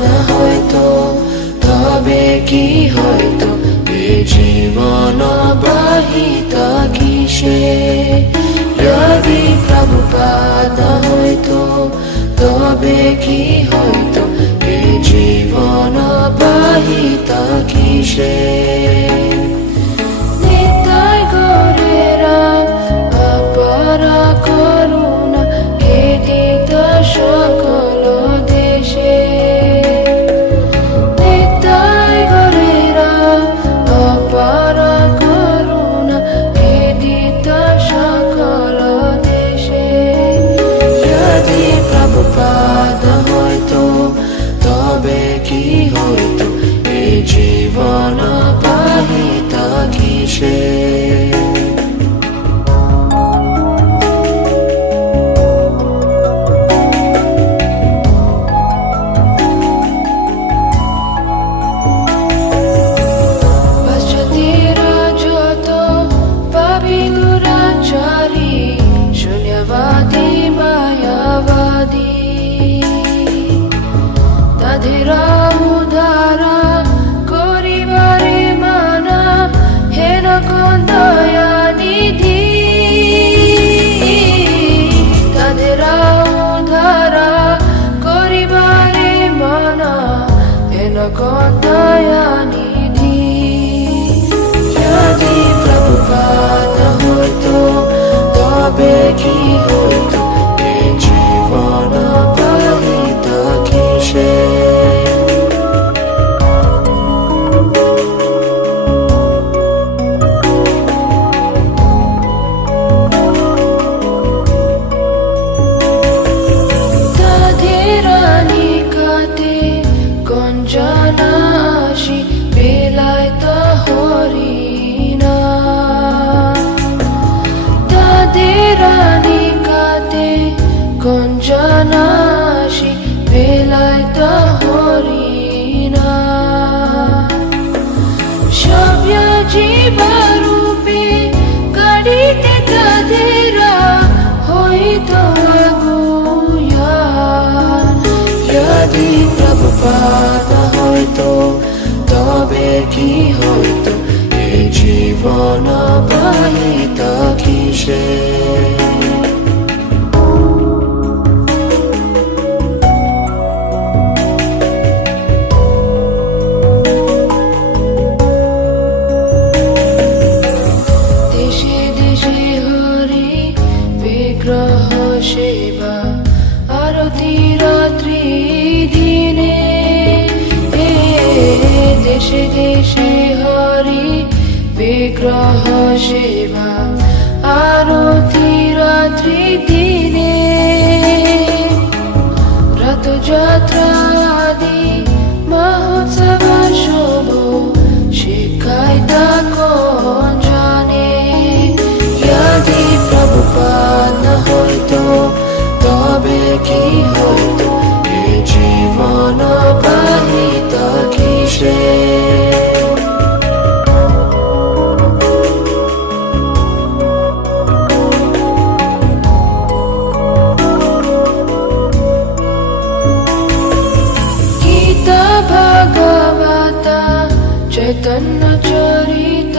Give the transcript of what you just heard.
না হয়তো তবে কি হয়তো এ জীবন বাহিতা কিসে যদি প্রভুপাদ না হয়তো তবে কি হয়তো এ জীবন বাহিতা কিসে নিতাই গরেরা অপারা করুণা কে দিত সকল দেশে নিতাই গরেরা অপারা করুণা কে দিত সকল দেশে যদি প্রভুপাদ হয়তো তবে কি হয়তো এ জীবন বাহিতা কিসে তাদের উদ্ধারা করিবারে মানা হেন কোন দয়ানিধি তাদের উদ্ধারা করিবারে মানা হেন কোন দয়ানিধি যদি প্রভুপাদ হয়তো তবে কি হয়তো এ জীবন বাহিতা কিসে জানাসি বেলায় তো হরিণা তাদের রানিকাতে কোন জানাসি বেলায় তো হরিণা সব্য জীবরূপে গাড়িতে তাদেরা হইতো আগুয়া যদি প্রভুপাদ হয়তো তবে কি হয়তো এ জীবন বাহিতা কিসে দেশে দেশে হরি বিগ্রহ সেবা আরতি রাত্রি দিনে দেশে দেশে হরি বিগ্রহ সেবা আরতি রাত্রি দিনে রথযাত্রা আদি মহোৎসব শুভ শিখায় তা কোন জানে যদি প্রভুপাদ না হয়তো তবে কি হয়তো এ জীবন বাহিতা কিসে গীতা ভাগবত চৈতন্য চরিত